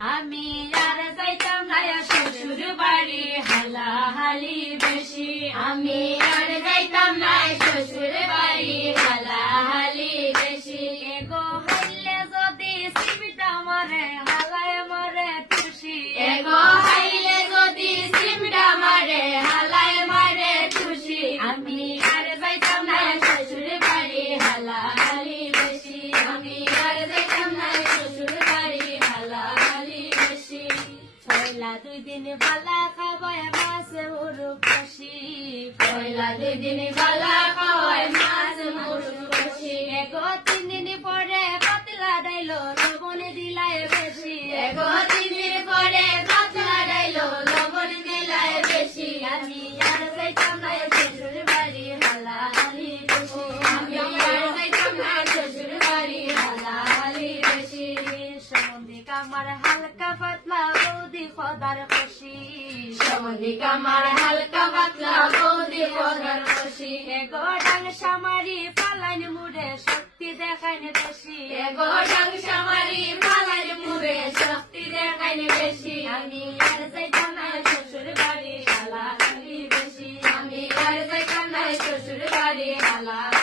আমি আর যাইতাম না শ্বশুর বাড়ি হালাহালি বেশি আমি আর যাইতাম না শ্বশুর বাড়ি হালাহালি বেশি এগো হইলে যদি সিমটা মারে হালায় মারে খুশি এগো হইলে যদি সিমটা মারে হালায় মারে খুশি আমি আর যাইতাম না শ্বশুর বাড়ি হালাহালি বেশি আমি আর যাইতাম না শ্বশুর বাড়ি হালাহালি বেশি পয়লা 2 দিন বালা খাওয়ায় মাছ মুরগ কষি পয়লা 2 দিন বালা খাওয়ায় মাছ মুরগ কষি এগো 3 দিন পরে পাতলা ডাইলো লবণ দিলায় বেশি এগো 3 দিন পরে পাতলা ডাইলো লবণ দিলায় বেশি আমি আর যাইতাম না শ্বশুর বাড়ি হালাহালি বেশি আমি আর যাইতাম না শ্বশুর বাড়ি হালাহালি বেশি সম্বন্ধে কামার হালকা পাতলা বৌদি খোদার খুশি সম্বন্ধে কামার হালকা পাতলা বৌদি খোদার খুশি এগো ডাং সামারি পালাইন মুড়ে শক্তি দেখাইন বেশি এগো ডাং সামারি পালাইন মুড়ে শক্তি দেখাইন বেশি আমি আর যাইতাম না শ্বশুর বাড়ি হালাহালি বেশি আমি আর যাইতাম না শ্বশুর বাড়ি হালাহালি